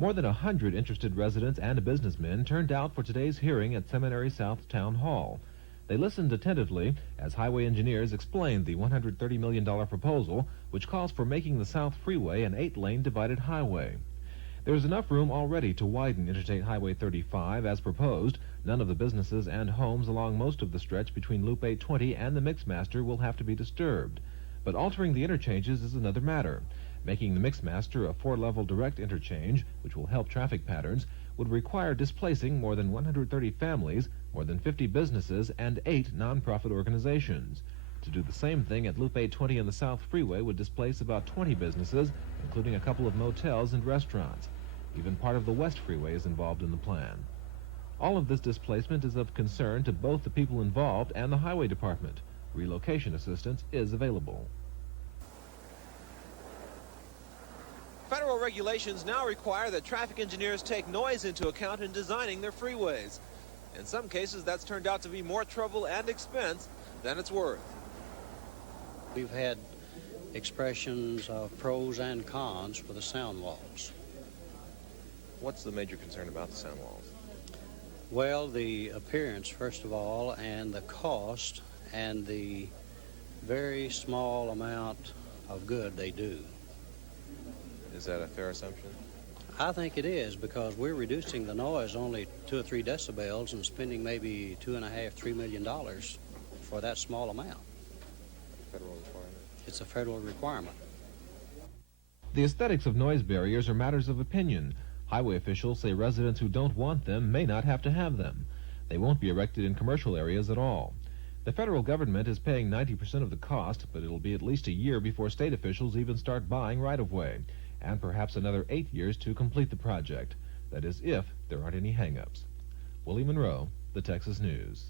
More than 100 interested residents and businessmen turned out for today's hearing at Seminary South Town Hall. They listened attentively as highway engineers explained the $130 million proposal, which calls for making the South Freeway an 8-lane divided highway. There is enough room already to widen Interstate Highway 35 as proposed. None of the businesses and homes along most of the stretch between Loop 820 and the Mixmaster will have to be disturbed. But altering the interchanges is another matter. Making the Mixmaster a 4-level direct interchange, which will help traffic patterns, would require displacing more than 130 families, more than 50 businesses, and 8 nonprofit organizations. To do the same thing at Loop 820 and the South Freeway would displace about 20 businesses, including a couple of motels and restaurants. Even part of the West Freeway is involved in the plan. All of this displacement is of concern to both the people involved and the Highway Department. Relocation assistance is available. Federal regulations now require that traffic engineers take noise into account in designing their freeways. In some cases, that's turned out to be more trouble and expense than it's worth. We've had expressions of pros and cons for the sound walls. What's the major concern about the sound walls? Well, the appearance, first of all, and the cost, and the very small amount of good they do. Is that a fair assumption? I think it is, because we're reducing the noise only 2 or 3 decibels and spending maybe $2.5–3 million for that small amount. Federal requirement. It's a federal requirement. The aesthetics of noise barriers are matters of opinion. Highway officials say residents who don't want them may not have to have them. They won't be erected in commercial areas at all. The federal government is paying 90% of the cost, but it'll be at least a year before state officials even start buying right-of-way, and perhaps another 8 years to complete the project. That is, if there aren't any hang-ups. Willie Monroe, the Texas News.